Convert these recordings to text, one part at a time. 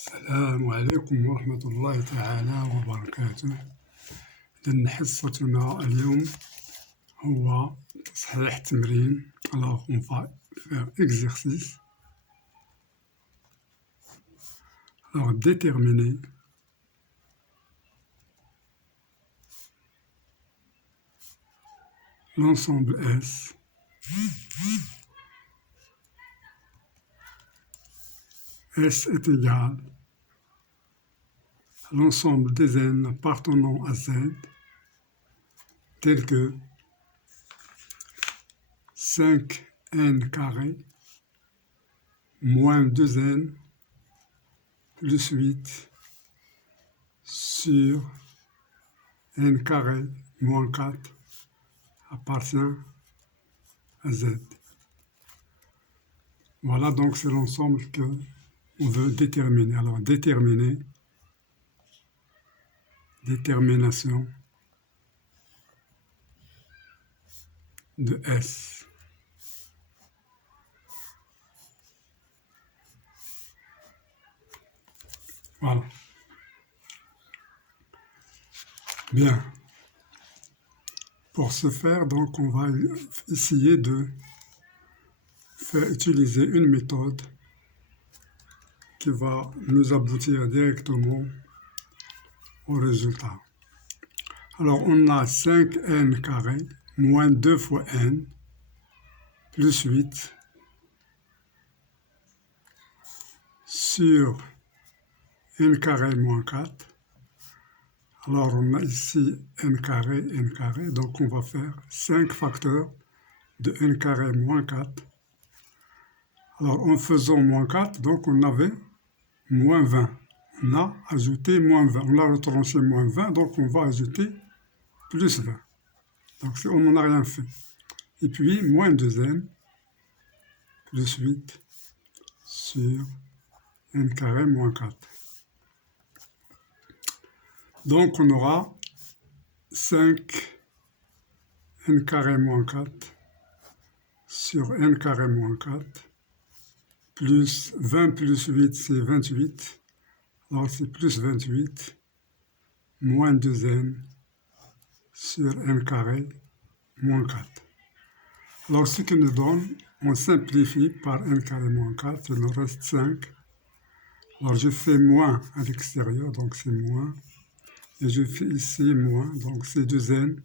السلام عليكم ورحمة الله تعالى وبركاته. إذن حصتنا اليوم هو تصحيح تمرين. Alors on va faire exercice. Alors déterminer l'ensemble S S est égal à l'ensemble des n appartenant à Z tel que 5n carré moins 2n plus 8 sur n carré moins 4 appartient à Z. Voilà, donc c'est l'ensemble que on veut déterminer. Alors déterminer, détermination de S. Voilà. Bien. Pour ce faire, donc, on va essayer de faire utiliser une méthode qui va nous aboutir directement au résultat. Alors, on a 5n carré moins 2 fois n plus 8 sur n carré moins 4. Alors, on a ici n carré, donc on va faire 5 facteurs de n carré moins 4. Alors, en faisant moins 4, donc on avait moins 20. On a ajouté moins 20. On a retranché moins 20, donc on va ajouter plus 20. Donc, on n'en a rien fait. Et puis, moins 2n plus 8 sur n carré moins 4. Donc, on aura 5 n carré moins 4 sur n carré moins 4 plus 20 plus 8, c'est 28. Alors, c'est plus 28 moins 2n sur n carré moins 4. Alors, ce qui nous donne, on simplifie par n carré moins 4, il nous reste 5. Alors, je fais moins à l'extérieur, donc c'est moins. Et je fais ici moins, donc c'est 2n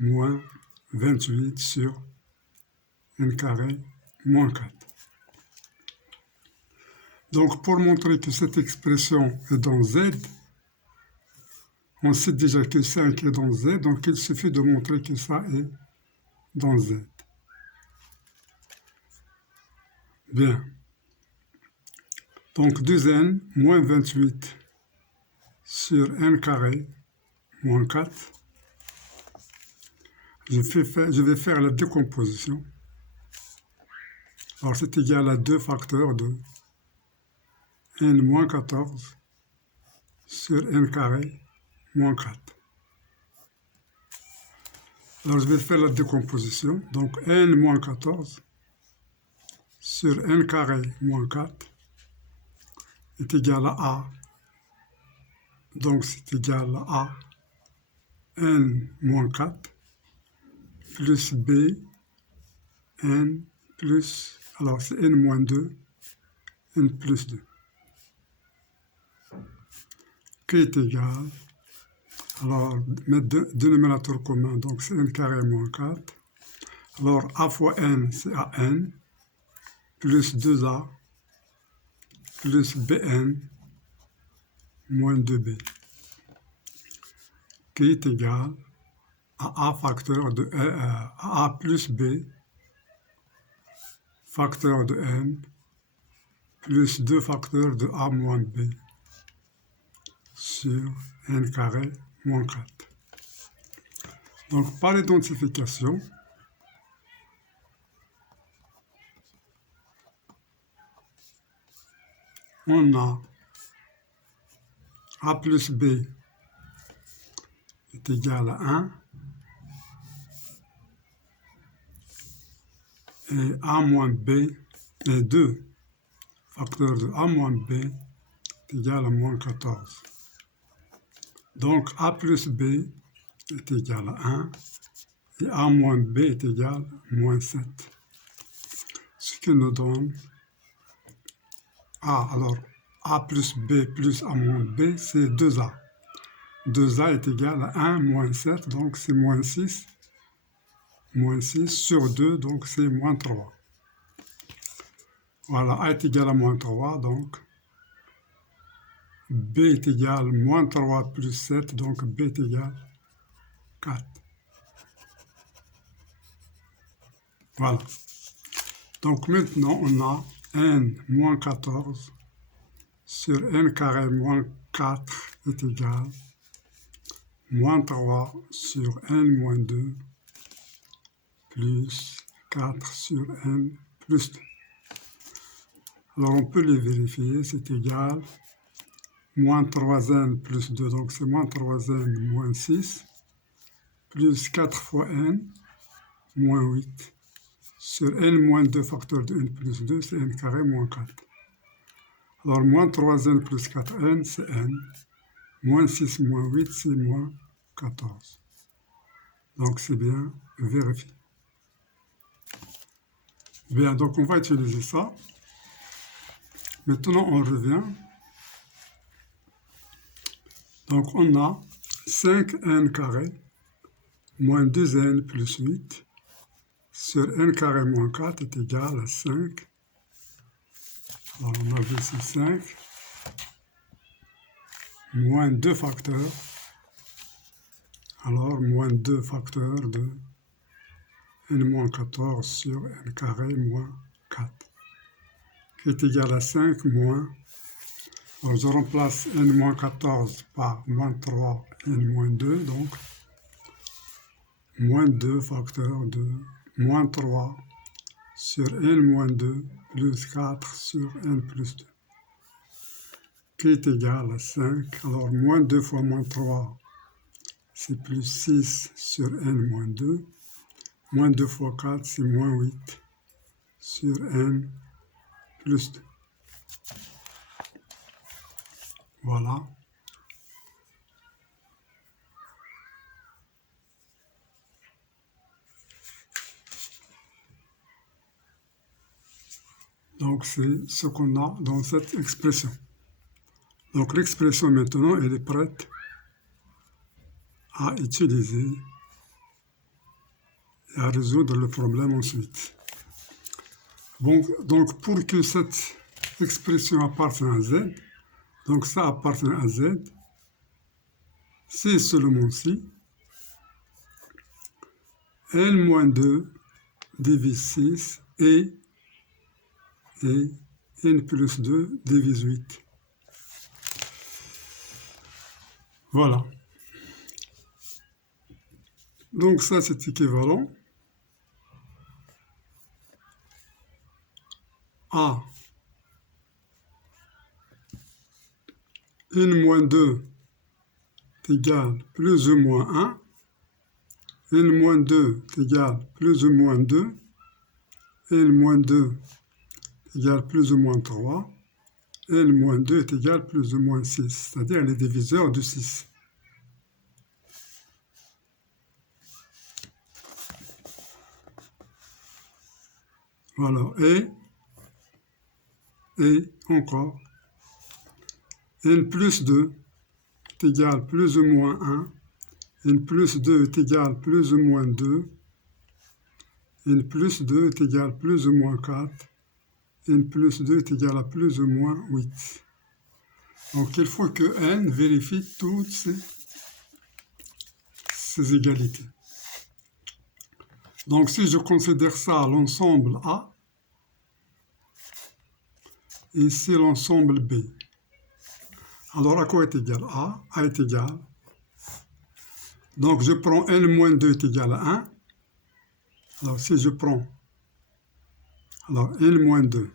moins 28 sur n carré moins 4. Donc, pour montrer que cette expression est dans Z, on sait déjà que 5 est dans Z, donc il suffit de montrer que ça est dans Z. Bien. Donc, 2n moins 28 sur n carré moins 4. Je vais faire la décomposition. Alors, c'est égal à 2 facteurs de n moins 14 sur n carré moins 4. Alors, je vais faire la décomposition. Donc, n moins 14 sur n carré moins 4 est égal à A. Donc, c'est égal à A n moins 4 plus B n plus, alors c'est n moins 2, n plus 2. Qui est égal, alors mettre deux dénominateurs communs, donc c'est n carré moins 4. Alors A fois n, c'est AN, plus 2A, plus BN, moins 2B. Qui est égal à A facteur de A plus B, facteur de n, plus 2 facteurs de A moins B, sur n carré moins 4. Donc, par identification, on a A plus B est égal à 1 et A moins B et 2 facteurs de A moins B est égal à moins 14. Donc A plus B est égal à 1 et A moins B est égal à moins 7. Ce qui nous donne A. Alors A plus B plus A moins B, c'est 2A. 2A est égal à 1 moins 7, donc c'est moins 6. Moins 6 sur 2, donc c'est moins 3. Voilà, A est égal à moins 3, donc B est égal à moins 3 plus 7, donc B est égal à 4. Voilà. Donc maintenant, on a n moins 14 sur n carré moins 4 est égal à moins 3 sur n moins 2 plus 4 sur n plus 2. Alors on peut les vérifier, c'est égal moins 3n plus 2, donc c'est moins 3n moins 6, plus 4 fois n, moins 8, sur n moins 2 facteur de n plus 2, c'est n carré moins 4. Alors moins 3n plus 4n, c'est n, moins 6 moins 8, c'est moins 14. Donc c'est bien vérifié. Bien, donc on va utiliser ça. Maintenant on revient. Donc on a 5n carré moins 2n plus 8 sur n carré moins 4 est égal à 5. Alors on a vu ici 5 moins 2 facteurs. Alors moins 2 facteurs de n moins 14 sur n carré moins 4 qui est égal à 5 moins. Alors je remplace n moins 14 par moins 3 n moins 2, donc moins 2 facteur de moins 3 sur n moins 2 plus 4 sur n plus 2 qui est égal à 5. Alors moins 2 fois moins 3, c'est plus 6 sur n moins 2. Moins 2 fois 4, c'est moins 8 sur n plus 2. Voilà. Donc c'est ce qu'on a dans cette expression. Donc l'expression maintenant, elle est prête à utiliser et à résoudre le problème ensuite. Bon, donc pour que cette expression appartienne à Z, donc ça appartient à Z, c'est seulement si n-2 divise 6 et n plus 2 divise 8. Voilà. Donc ça c'est équivalent à n-2 est égal plus ou moins 1, n-2 est égal plus ou moins 2, n-2 est égal plus ou moins 3, n-2 est égal plus ou moins 6, c'est-à-dire les diviseurs de 6. Voilà, et encore, n plus 2 est égal plus ou moins 1, n plus 2 est égal plus ou moins 2, n plus 2 est égal plus ou moins 4, n plus 2 est égal à plus ou moins 8. Donc il faut que n vérifie toutes ces égalités. Donc si je considère ça l'ensemble A, et ici l'ensemble B. Alors à quoi est égal A? A est égal. Donc je prends n-2 est égal à 1. Alors si je prends, alors n-2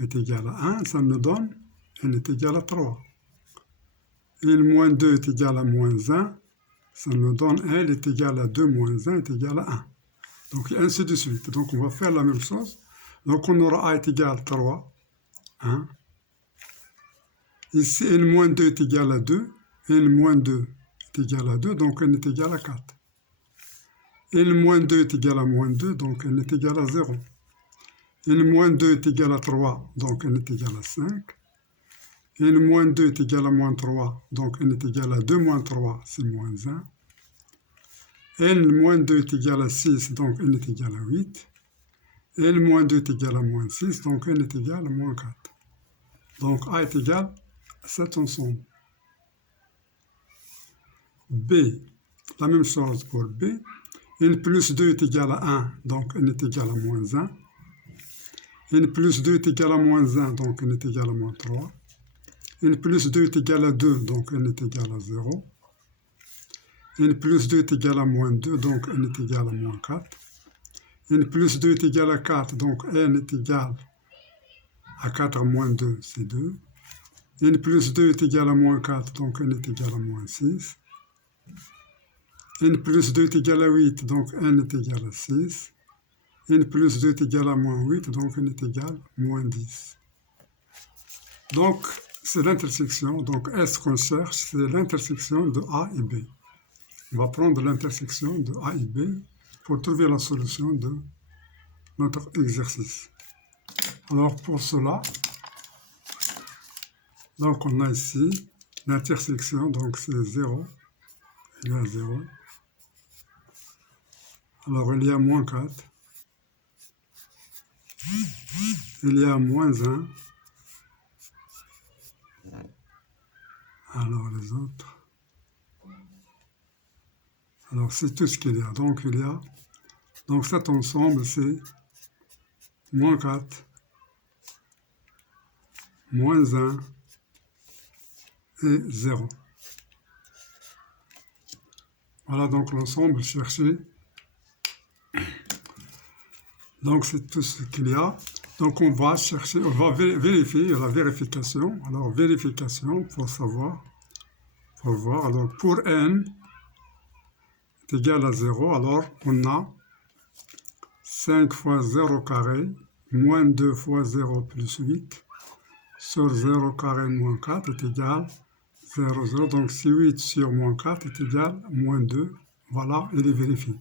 est égal à 1, ça me donne n est égal à 3. n-2 est égal à moins 1, ça me donne l est égal à 2 moins 1 est égal à 1. Donc ainsi de suite. Donc on va faire la même chose. Donc on aura A est égal à 3, 1. Ici, n moins 2 est égal à 2. N moins 2 est égal à 2, donc n est égal à 4. N moins 2 est égal à moins 2, donc n est égal à 0. N moins 2 est égal à 3, donc n est égal à 5. N moins 2 est égal à moins 3, donc n est égal à 2 moins 3, c'est moins 1. N moins 2 est égal à 6, donc n est égal à 8. N moins 2 est égal à moins 6, donc n est égal à moins 4. Donc A est égal à cet ensemble. B, la même chose pour B. N plus 2 est égal à 1, donc n est égal à moins 1. N plus 2 est égal à moins 1, donc n est égal à moins 3. N plus 2 est égal à 2, donc n est égal à 0. N plus 2 est égal à moins 2, donc n est égal à moins 4. N plus 2 est égal à 4, donc n est égal à 4 moins 2, c'est 2. N plus 2 est égal à moins 4, donc n est égal à moins 6. N plus 2 est égal à 8, donc n est égal à 6. N plus 2 est égal à moins 8, donc n est égal à moins 10. Donc, c'est l'intersection. Donc, S qu'on cherche, c'est l'intersection de A et B. On va prendre l'intersection de A et B pour trouver la solution de notre exercice. Alors, pour cela, donc on a ici l'intersection, donc c'est 0. Il y a 0. Alors, il y a moins 4. Il y a moins 1. Alors, les autres. Alors, c'est tout ce qu'il y a. Donc, il y a... Donc, cet ensemble, c'est moins 4, moins 1 et 0. Voilà donc l'ensemble cherché. Donc, c'est tout ce qu'il y a. Donc, on va chercher, on va vérifier la vérification. Alors, vérification pour savoir, pour voir. Alors, pour n est égal à 0, alors on a 5 fois 0 carré, moins 2 fois 0 plus 8, sur 0 carré moins 4 est égal à 0, 0. Donc, si 8 sur moins 4 est égal à moins 2, voilà, il est vérifié.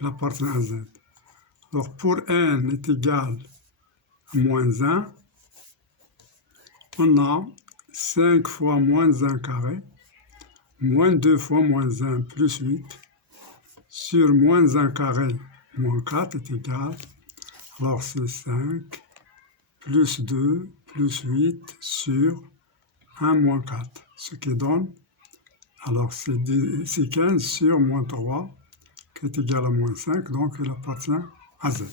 Il appartient à Z. Alors, pour n est égal à moins 1, on a 5 fois moins 1 carré, moins 2 fois moins 1 plus 8, sur moins 1 carré moins 4 est égal, alors c'est 5, plus 2, plus 8 sur 1 moins 4, ce qui donne, alors c'est 15 sur moins 3, qui est égal à moins 5, donc il appartient à Z.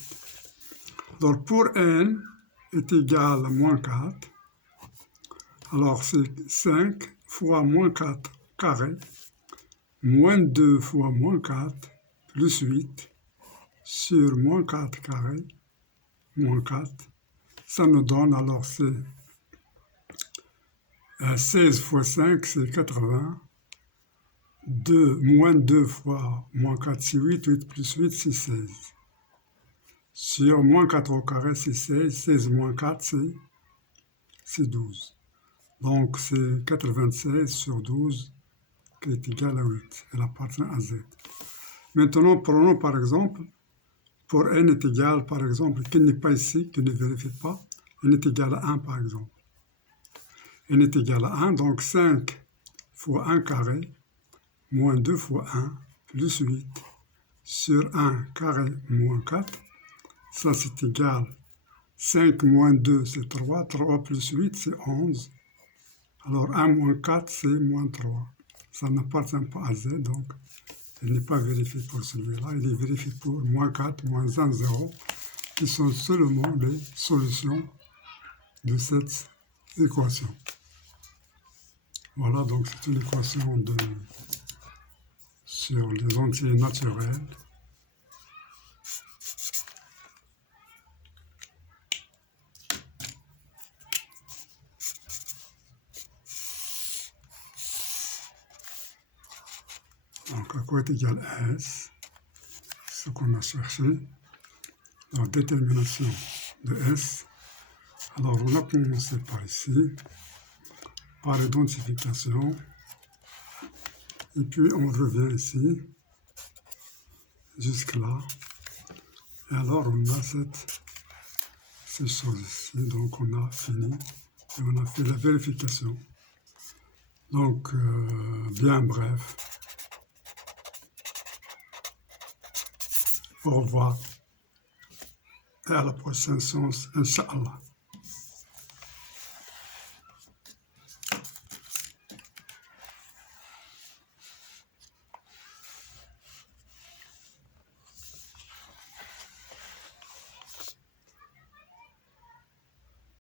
Donc pour n est égal à moins 4, alors c'est 5 fois moins 4 carré, moins 2 fois moins 4, plus 8, sur moins 4 carré, moins 4. Ça nous donne, alors c'est 16 fois 5, c'est 80. 2, moins 2 fois moins 4, c'est 8. 8 plus 8, c'est 16. Sur moins 4 au carré, c'est 16. 16 moins 4, c'est 12. Donc, c'est 96 sur 12 qui est égal à 8. Elle appartient à Z. Maintenant, prenons par exemple, pour n est égal, par exemple, qui n'est pas ici, qui ne vérifie pas, n est égal à 1, par exemple. N est égal à 1, donc 5 fois 1 carré, moins 2 fois 1, plus 8, sur 1 carré, moins 4. Ça, c'est égal. 5 moins 2, c'est 3. 3 plus 8, c'est 11. Alors, 1 moins 4, c'est moins 3. Ça n'appartient pas à Z, donc il n'est pas vérifié pour celui-là. Il est vérifié pour moins 4, moins 1, 0, qui sont seulement les solutions de cette équation. Voilà, donc c'est une équation sur les entiers naturels. Donc, à quoi est égal S, ce qu'on a cherché, la détermination de S. Alors, on a commencé par ici. par identification. Et puis on revient ici, jusque là. Et alors on a ces choses ici. Donc on a fini et on a fait la vérification. Donc, bien bref. Au revoir et à la prochaine séance, Inch'Allah.